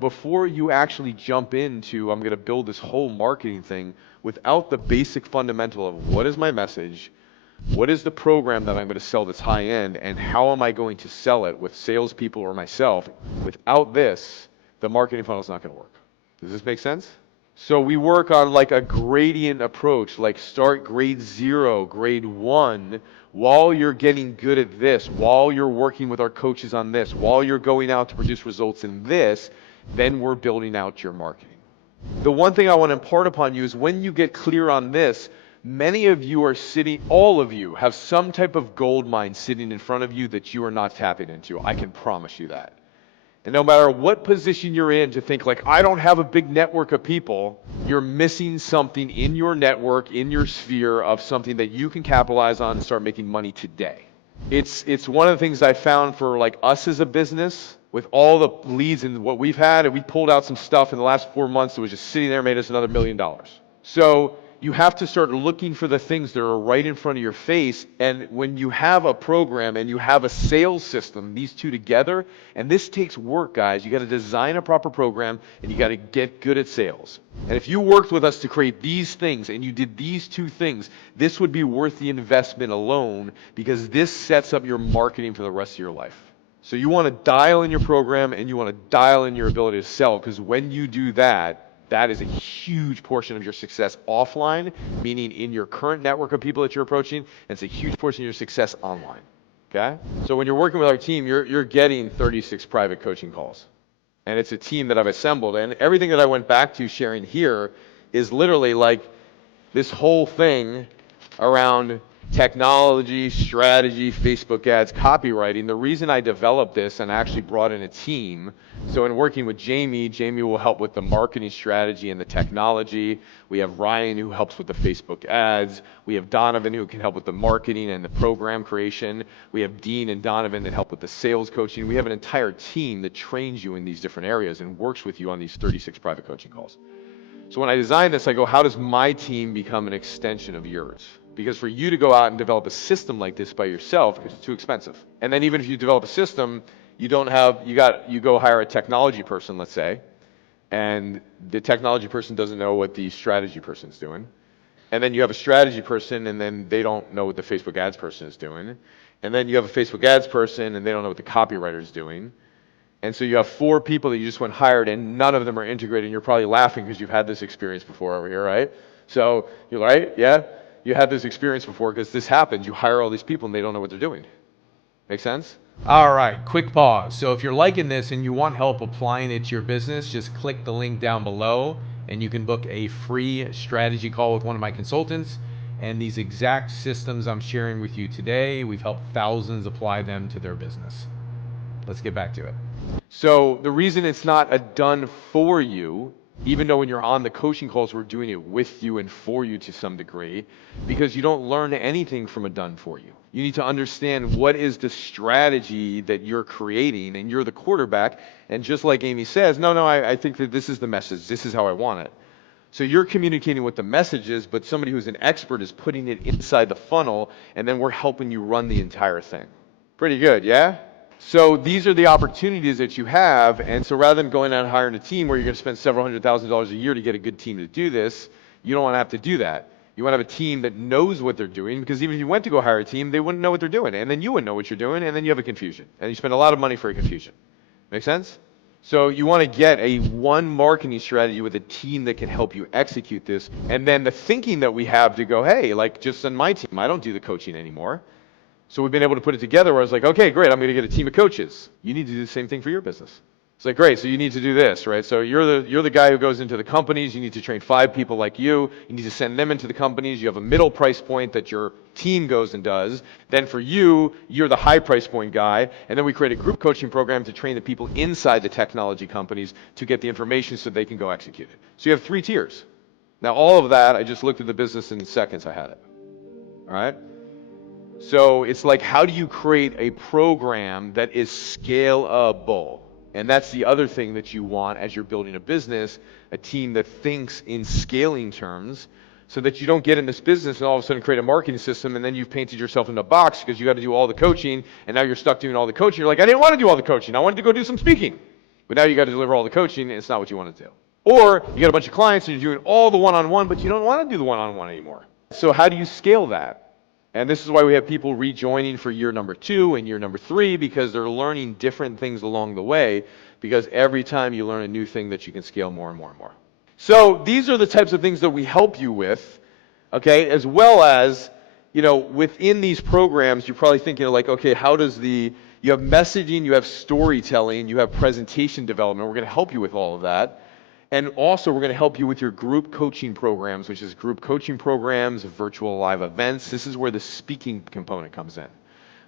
Before you actually jump into, I'm going to build this whole marketing thing without the basic fundamental of what is my message, what is the program that I'm going to sell that's high end, and how am I going to sell it with salespeople or myself? Without this, the marketing funnel is not going to work. Does this make sense? So we work on like a gradient approach, like start grade 0, grade 1, while you're getting good at this, while you're working with our coaches on this, while you're going out to produce results in this, then we're building out your marketing. The one thing I want to impart upon you is when you get clear on this, many of you are sitting, all of you have some type of gold mine sitting in front of you that you are not tapping into. I can promise you that. And no matter what position you're in, to think like, I don't have a big network of people, you're missing something in your network, in your sphere of something that you can capitalize on and start making money today. It's one of the things I found for like us as a business, with all the leads and what we've had, and we pulled out some stuff in the last 4 months that was just sitting there, made us another $1 million. So you have to start looking for the things that are right in front of your face. And when you have a program and you have a sales system, these two together, and this takes work, guys. You got to design a proper program and you got to get good at sales. And if you worked with us to create these things and you did these two things, this would be worth the investment alone, because this sets up your marketing for the rest of your life. So you want to dial in your program and you want to dial in your ability to sell, because when you do that, that is a huge portion of your success offline, meaning in your current network of people that you're approaching, and it's a huge portion of your success online. Okay? So when you're working with our team, you're getting 36 private coaching calls. And it's a team that I've assembled. And everything that I went back to sharing here is literally like this whole thing around technology, strategy, Facebook ads, copywriting. The reason I developed this and actually brought in a team, so in working with Jamie will help with the marketing strategy and the technology. We have Ryan who helps with the Facebook ads. We have Donovan who can help with the marketing and the program creation. We have Dean and Donovan that help with the sales coaching. We have an entire team that trains you in these different areas and works with you on these 36 private coaching calls. So when I designed this, I go, how does my team become an extension of yours? Because for you to go out and develop a system like this by yourself, it's too expensive. And then even if you develop a system, you go hire a technology person, let's say, and the technology person doesn't know what the strategy person's doing. And then you have a strategy person, and then they don't know what the Facebook ads person is doing. And then you have a Facebook ads person, and they don't know what the copywriter is doing. And so you have 4 people that you just went hired, and none of them are integrated. And you're probably laughing because you've had this experience before over here, right? So you're right, yeah? You had this experience before because this happens. You hire all these people and they don't know what they're doing. Make sense? All right, quick pause. So if you're liking this and you want help applying it to your business, just click the link down below and you can book a free strategy call with one of my consultants. And these exact systems I'm sharing with you today, we've helped thousands apply them to their business. Let's get back to it. So the reason it's not a done for you, even though when you're on the coaching calls, we're doing it with you and for you to some degree, because you don't learn anything from a done for you. You need to understand what is the strategy that you're creating, and you're the quarterback. And just like Amy says, no, I think that this is the message. This is how I want it. So you're communicating what the message is, but somebody who's an expert is putting it inside the funnel, and then we're helping you run the entire thing. Pretty good, yeah? So these are the opportunities that you have, and so rather than going out and hiring a team where you're going to spend several $100,000s a year to get a good team to do this, you don't want to have to do that. You want to have a team that knows what they're doing, because even if you went to go hire a team, they wouldn't know what they're doing, and then you wouldn't know what you're doing, and then you have a confusion, and you spend a lot of money for a confusion. Make sense? So you want to get a one marketing strategy with a team that can help you execute this, and then the thinking that we have to go, hey, like just on my team, I don't do the coaching anymore. So we've been able to put it together where I was like, okay, great, I'm going to get a team of coaches. You need to do the same thing for your business. It's like, great, so you need to do this, right? So you're the guy who goes into the companies. You need to train 5 people like you. You need to send them into the companies. You have a middle price point that your team goes and does. Then for you, you're the high price point guy. And then we create a group coaching program to train the people inside the technology companies to get the information so they can go execute it. So you have 3 tiers. Now all of that, I just looked at the business in seconds I had it. All right? So it's like, how do you create a program that is scalable? And that's the other thing that you want as you're building a business, a team that thinks in scaling terms, so that you don't get in this business and all of a sudden create a marketing system and then you've painted yourself in a box because you got to do all the coaching, and now you're stuck doing all the coaching. You're like, I didn't want to do all the coaching. I wanted to go do some speaking. But now you got to deliver all the coaching, and it's not what you want to do. Or you got a bunch of clients and you're doing all the one-on-one, but you don't want to do the one-on-one anymore. So how do you scale that? And this is why we have people rejoining for year number 2 and year number 3, because they're learning different things along the way, because every time you learn a new thing that you can scale more and more and more. So these are the types of things that we help you with, okay, as well as, within these programs, you're probably thinking like, okay, you have messaging, you have storytelling, you have presentation development. We're going to help you with all of that. And also, we're going to help you with your group coaching programs, which is group coaching programs, virtual live events. This is where the speaking component comes in.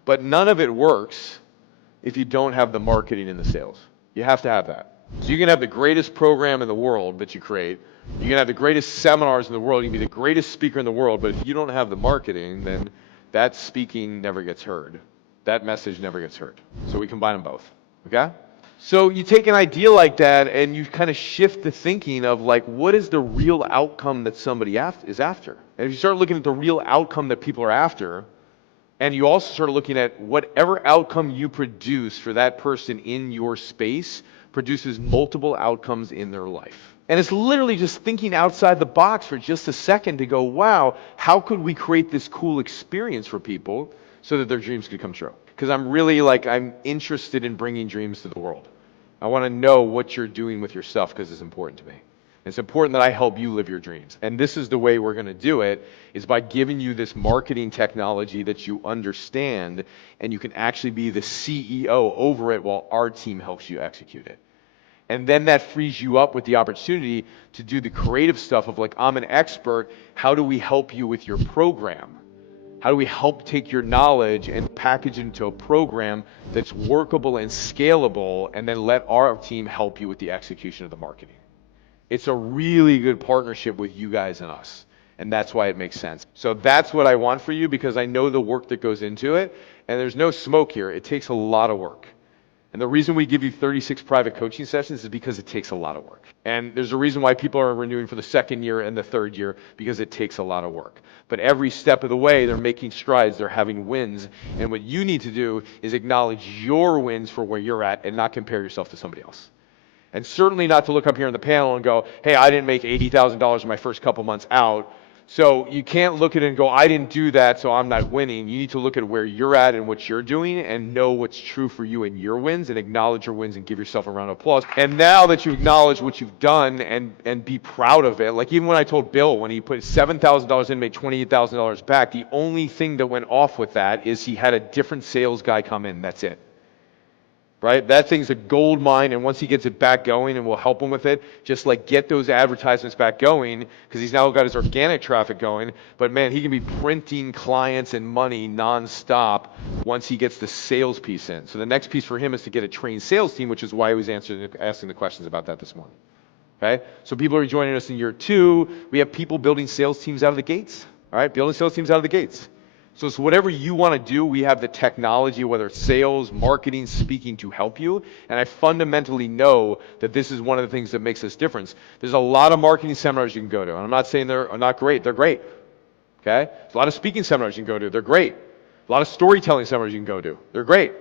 But none of it works if you don't have the marketing and the sales. You have to have that. So you can have the greatest program in the world that you create. You can have the greatest seminars in the world. You can be the greatest speaker in the world. But if you don't have the marketing, then that speaking never gets heard. That message never gets heard. So we combine them both. Okay? So you take an idea like that and you kind of shift the thinking of like, what is the real outcome that somebody is after? And if you start looking at the real outcome that people are after, and you also start looking at whatever outcome you produce for that person in your space produces multiple outcomes in their life. And it's literally just thinking outside the box for just a second to go, wow, how could we create this cool experience for people so that their dreams could come true? Because I'm interested in bringing dreams to the world. I want to know what you're doing with your stuff because it's important to me. It's important that I help you live your dreams. And this is the way we're going to do it, is by giving you this marketing technology that you understand, and you can actually be the CEO over it while our team helps you execute it. And then that frees you up with the opportunity to do the creative stuff of like, I'm an expert, how do we help you with your program? How do we help take your knowledge and package it into a program that's workable and scalable, and then let our team help you with the execution of the marketing? It's a really good partnership with you guys and us, and that's why it makes sense. So that's what I want for you, because I know the work that goes into it, and there's no smoke here. It takes a lot of work. And the reason we give you 36 private coaching sessions is because it takes a lot of work. And there's a reason why people are renewing for the second year and the third year, because it takes a lot of work. But every step of the way, they're making strides, they're having wins. And what you need to do is acknowledge your wins for where you're at and not compare yourself to somebody else. And certainly not to look up here on the panel and go, hey, I didn't make $80,000 in my first couple months out. So you can't look at it and go, I didn't do that, so I'm not winning. You need to look at where you're at and what you're doing and know what's true for you and your wins, and acknowledge your wins and give yourself a round of applause. And now that you acknowledge what you've done and be proud of it, like even when I told Bill, when he put $7,000 in, made $28,000 back, the only thing that went off with that is he had a different sales guy come in. That's it. Right? That thing's a gold mine, and once he gets it back going, and we'll help him with it, just like get those advertisements back going, because he's now got his organic traffic going. But man, he can be printing clients and money nonstop once he gets the sales piece in. So the next piece for him is to get a trained sales team, which is why he was asking the questions about that this morning. Okay? So people are joining us in year 2. We have people building sales teams out of the gates. All right? Building sales teams out of the gates. So it's whatever you want to do, we have the technology, whether it's sales, marketing, speaking, to help you. And I fundamentally know that this is one of the things that makes us different. There's a lot of marketing seminars you can go to. And I'm not saying they're not great. They're great. Okay? There's a lot of speaking seminars you can go to. They're great. A lot of storytelling seminars you can go to. They're great.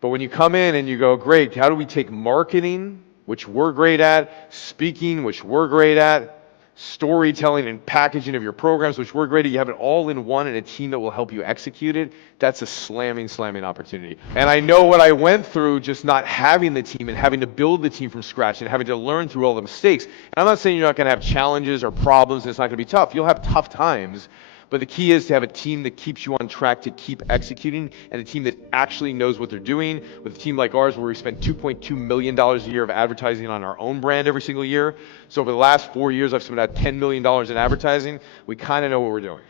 But when you come in and you go, great, how do we take marketing, which we're great at, speaking, which we're great at, storytelling and packaging of your programs, which we're great at, you have it all in one and a team that will help you execute it, that's a slamming opportunity. And I know what I went through just not having the team and having to build the team from scratch and having to learn through all the mistakes. And I'm not saying you're not going to have challenges or problems and it's not going to be tough. You'll have tough times. But the key is to have a team that keeps you on track to keep executing, and a team that actually knows what they're doing. With a team like ours, where we spend $2.2 million a year of advertising on our own brand every single year. So over the last 4 years, I've spent about $10 million in advertising. We kind of know what we're doing.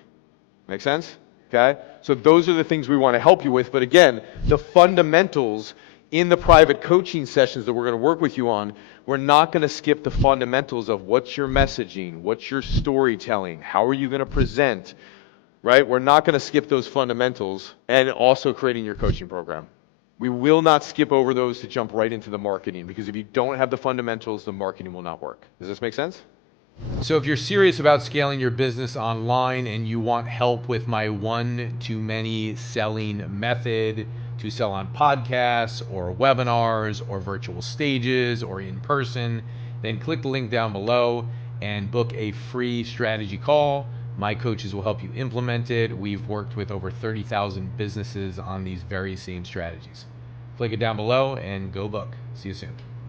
Make sense? Okay? So those are the things we want to help you with. But again, the fundamentals in the private coaching sessions that we're going to work with you on, we're not going to skip the fundamentals of what's your messaging, what's your storytelling, how are you going to present, right? We're not going to skip those fundamentals, and also creating your coaching program. We will not skip over those to jump right into the marketing, because if you don't have the fundamentals, the marketing will not work. Does this make sense? So if you're serious about scaling your business online and you want help with my one-to-many selling method to sell on podcasts or webinars or virtual stages or in person, then click the link down below and book a free strategy call. My coaches will help you implement it. We've worked with over 30,000 businesses on these very same strategies. Click it down below and go book. See you soon.